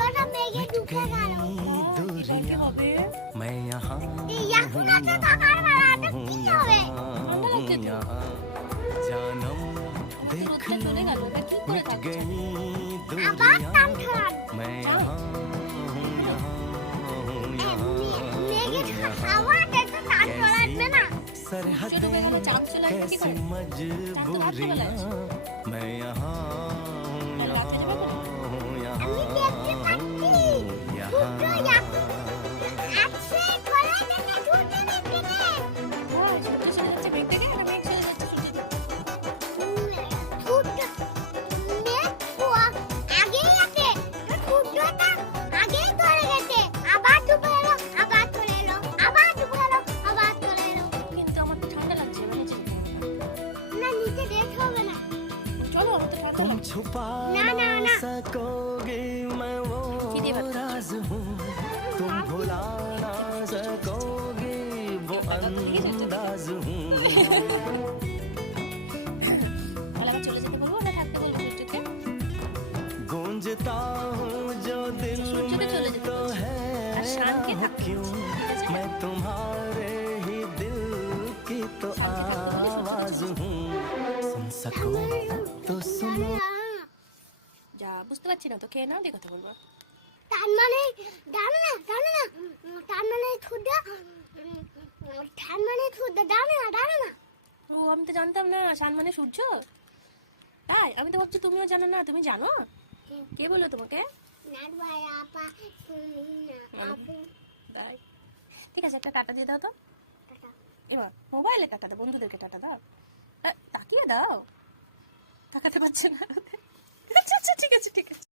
ফুটোটা মেঘে ঢুকে গেল। কি হবে? मैं यहाँ এই এখন কাছে থাকার বেলাটা কি হবে? ঠান্ডা লাগছে তো। जानम देख রোদটা চলে গেল, তা কি করে मिट থাকছো? गई আবার दूरियां টান খারাপ। मैं यहाँ মেঘে হাওয়াটা তো টান লাগবে না। সূর্য ডুবে গেলে চাঁদ চলে আসবে কি कैसी করে? চাঁদ তো রাত্রেবেলা मजबूरियां আসে। मैं यहाँ আর রাত্রে যাবে কোনে? আমি দেখতে পাচ্ছি। ফুটো একসে করে দিতে ছুটে দিতে। হ্যাঁ, সূর্য চলে যাচ্ছে মেঘ থেকে, আর মেঘ চলে যাচ্ছে সূর্য দিকে। ফুটো মেঘ আগেই আছে। ফুটোটা আগেই চলে গেছে। আবার ডুবে এলো, আবার চলে এলো, আবার ডুবে এলো, আবার চলে এলো। কিন্তু আমার তো ঠান্ডা লাগছে, এবার নিচে যেতে হবে। না নিচে যেতে হবে না। চলো, আমার তো ঠান্ডা तुम লাগছে। छुपा ना, ना, ना ना। सकोगे मैं वो सीधी बात। राज हूँ तुम भुला ना सकोगे वो अंदाज हूँ তাহলে আবার চলে যেতে বলবো না থাকতে বলবো সূর্যকে? गूंजता हूँ जो दिल সূর্যকে में চলে যেতে तो বলছি। है আর শানকে राह থাকতে क्यों বলছি, ঠিক আছে? मैं तुम्हारे ही दिल की तो शान के थाकते बोले आवाज सूर्য हूँ सुन सको तो सुनो যা বুঝতে পারছি না তো, খেয়ে নাও দিয়ে কথা বলবো। তার মানে জানো না তার মানে ছুটে তার মানে ছুটে জানো না ও আমি তো জানতাম না শান মানে সূর্য। তাই আমি তো ভাবছি তুমিও জানো না, তুমি জানো? কে বললো তোমাকে? নাট ভাই আপা শুনি না আপু তাই ঠিক আছে, একটা টাটা দিয়ে দাও তো। টাটা এবার মোবাইলে টাটা দাও, বন্ধুদেরকে টাটা দাও। তাকিয়ে দাও, তাকাতে পারছে না। আচ্ছা আচ্ছা, ঠিক আছে ঠিক আছে।